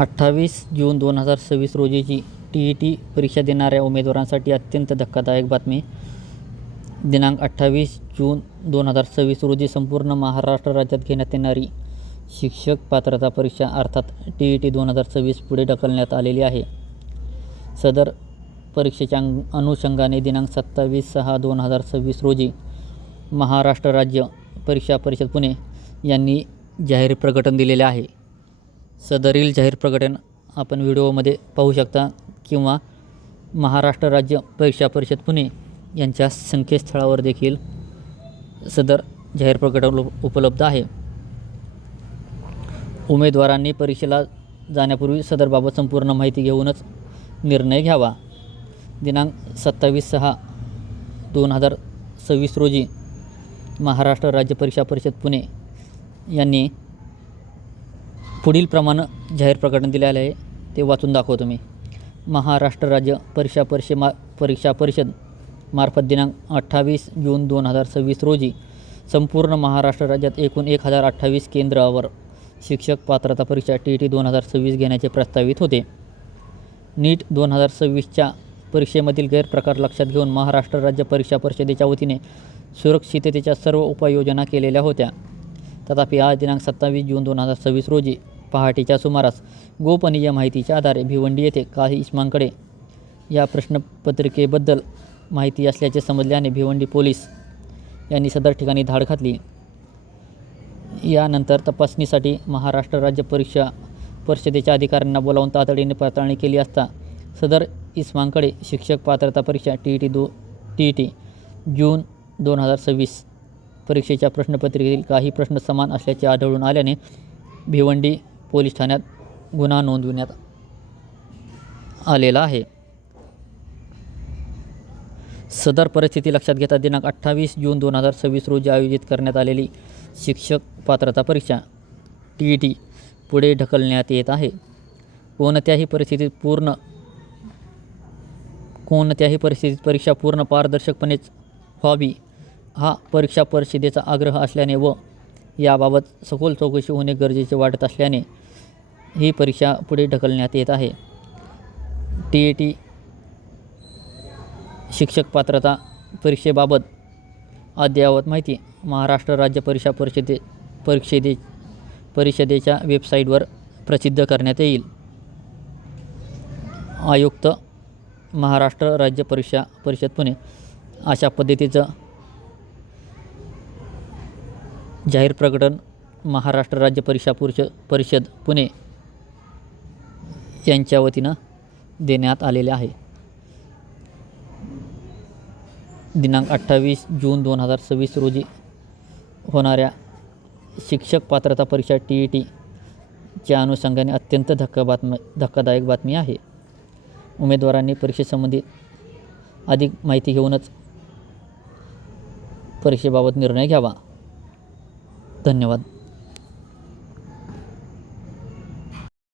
28 जून 2026 रोजीची TET परीक्षा देणाऱ्या उमेदवारांसाठी अत्यंत धक्कादायक बातमी. दिनांक 28 जून 2026 रोजी संपूर्ण महाराष्ट्र राज्यात घेण्यात येणारी शिक्षक पात्रता परीक्षा अर्थात TET 2026 पुढे ढकलण्यात आलेली आहे. सदर परीक्षेच्या अनुषंगाने दिनांक 27/6/2026 रोजी महाराष्ट्र राज्य परीक्षा परिषद पुणे यांनी जाहीर प्रकटन दिलेले आहे. सदरील जाहीर प्रकटन आपण व्हिडिओमध्ये पाहू शकता किंवा महाराष्ट्र राज्य परीक्षा परिषद पुणे यांच्या संकेतस्थळावर देखील सदर जाहीर प्रकटन उपलब्ध आहे. उमेदवारांनी परीक्षेला जाण्यापूर्वी सदरबाबत संपूर्ण माहिती घेऊनच निर्णय घ्यावा. दिनांक 27/6/2026 रोजी महाराष्ट्र राज्य परीक्षा परिषद पुणे यांनी पुढील प्रमाणे जाहीर प्रकटन दिलेले आहे, ते वाचून दाखवतो मी. महाराष्ट्र राज्य परीक्षा परिषद मार्फत दिनांक 28 जून 2026 रोजी संपूर्ण महाराष्ट्र राज्यात एकूण 1028 केंद्रावर शिक्षक पात्रता परीक्षा TET 2026 घेण्याचे प्रस्तावित होते. नीट 2026च्या परीक्षेमधील गैरप्रकार लक्षात घेऊन महाराष्ट्र राज्य परीक्षा परिषदेच्या वतीने सुरक्षिततेच्या सर्व उपाययोजना केलेल्या होत्या. तथापि आज दिनांक 27 जून 2026 रोजी पहाटेच्या सुमारास गोपनीय माहितीच्या आधारे भिवंडी येथे काही इसमांकडे या प्रश्नपत्रिकेबद्दल माहिती असल्याचे समजल्याने भिवंडी पोलीस यांनी सदर ठिकाणी धाड घातली. यानंतर तपासणीसाठी महाराष्ट्र राज्य परीक्षा परिषदेच्या अधिकाऱ्यांना बोलावून तातडीने पडताळणी केली असता सदर इसमांकडे शिक्षक पात्रता परीक्षा TET जून 2026 परीक्षेच्या प्रश्नपत्रिकेतील काही प्रश्न समान असल्याचे आढळून आल्याने भिवंडी पोलीस ठाण्यात गुन्हा नोंदविण्यात आलेला आहे. सदर परिस्थिती लक्षात घेता दिनांक 28 जून 2026 रोजी आयोजित करण्यात आलेली शिक्षक पात्रता परीक्षा TET पुढे ढकलण्यात येत आहे. कोणत्याही परिस्थितीत परीक्षा पूर्ण पारदर्शकपणेच व्हावी हा परीक्षा परिषदेचा आग्रह असल्याने व याबाबत सखोल चौकशी होणे गरजेचे वाटत असल्याने ही परीक्षा पुढे ढकलण्यात येत आहे. TET शिक्षक पात्रता परीक्षेबाबत अद्ययावत माहिती महाराष्ट्र राज्य परीक्षा परिषदेच्या वेबसाईटवर प्रसिद्ध करण्यात येईल. आयुक्त महाराष्ट्र राज्य परीक्षा परिषद पुणे अशा पद्धतीचं जाहीर प्रकटन महाराष्ट्र राज्य परीक्षा परिषद पुणे यांच्या वतीनं देण्यात आलेले आहे. दिनांक 28 जून 2026 रोजी होणाऱ्या शिक्षक पात्रता परीक्षा TETच्या अनुषंगाने अत्यंत धक्कादायक बातमी आहे. उमेदवारांनी परीक्षेसंबंधी अधिक माहिती घेऊनच परीक्षेबाबत निर्णय घ्यावा. धन्यवाद.